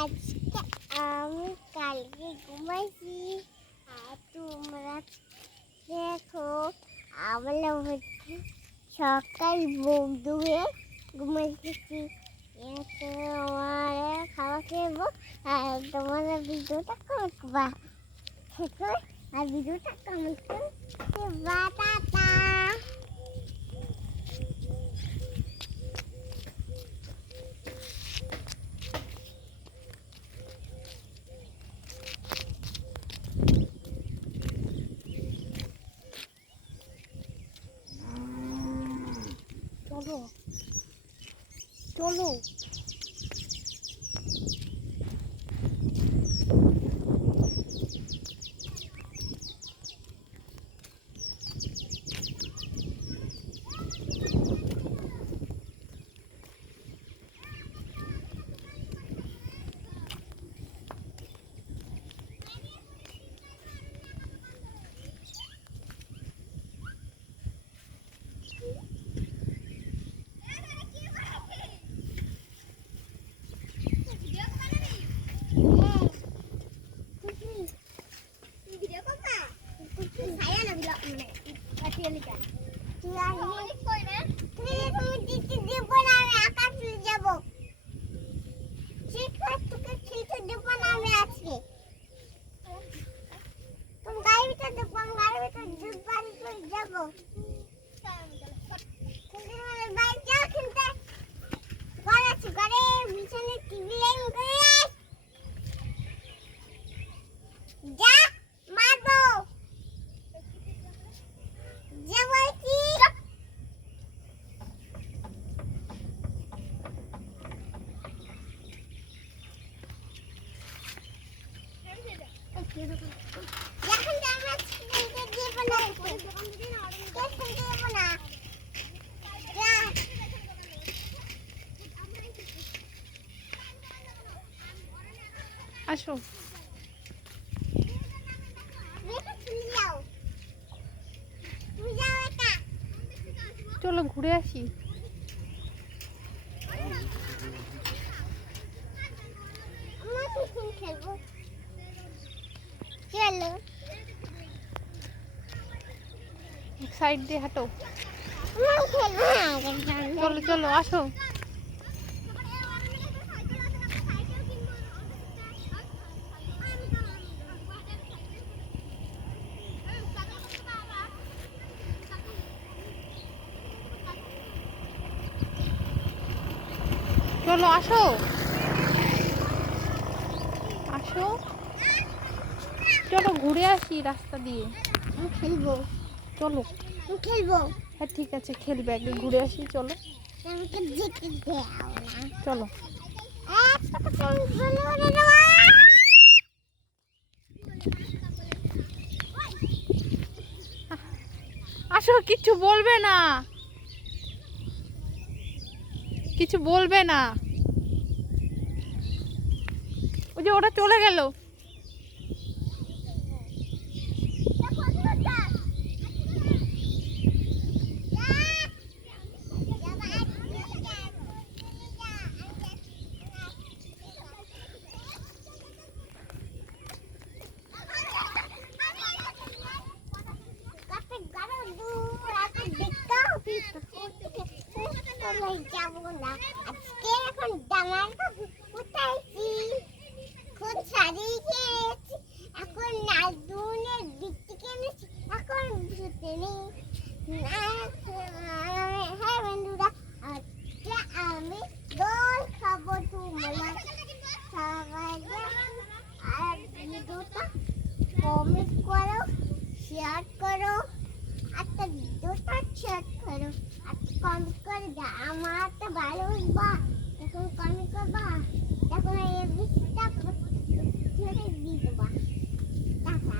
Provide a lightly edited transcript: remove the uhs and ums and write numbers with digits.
আজকে আমি কালকে ঘুমাইছি আর তোমরা দেখো আমরা হচ্ছে সকাল মুখ ধুয়ে ঘুমাইতেছি। আমার খাওয়া খেয়েবো আর তোমরা ভিডিওটা কমেন্ট করবা আর ভিডিওটা কমেন্ট করবা। টাটা। চলো চলো আসো চলো ঘুরে আসি। এক সাইড দিয়ে হাঁটো। চলো চলো আসো। চলো আসো আসো চলো ঘুরে আসি রাস্তা দিয়ে। খেলবো। চলো খেলবো। হ্যাঁ ঠিক আছে খেলবে, আগে ঘুরে আসি। চলো চলো আসো। কিছু বলবে না, কিছু বলবে না। ওই যে ওরা চলে গেল। যাবো না আজকে। এখন ডাঙাটা উঠাইছি, খুব সারিয়ে খেয়েছি, এখন নাজুনের দিক থেকে এনেছি, এখন ভুতে নেই। হ্যাঁ বন্ধুরা, আজকে আমি দোল খাবো। তোমরা সবাই আর ভিডিওটা কমেন্ট করো, শেয়ার করো, একটা ভিডিওটা শেয়ার করো আর কমেন্ট করে দাও। আমার তো ভালো বা এখন কমেন্ট করবা, এখন এই বিষয়টা দিয়ে দেবা। টাটা।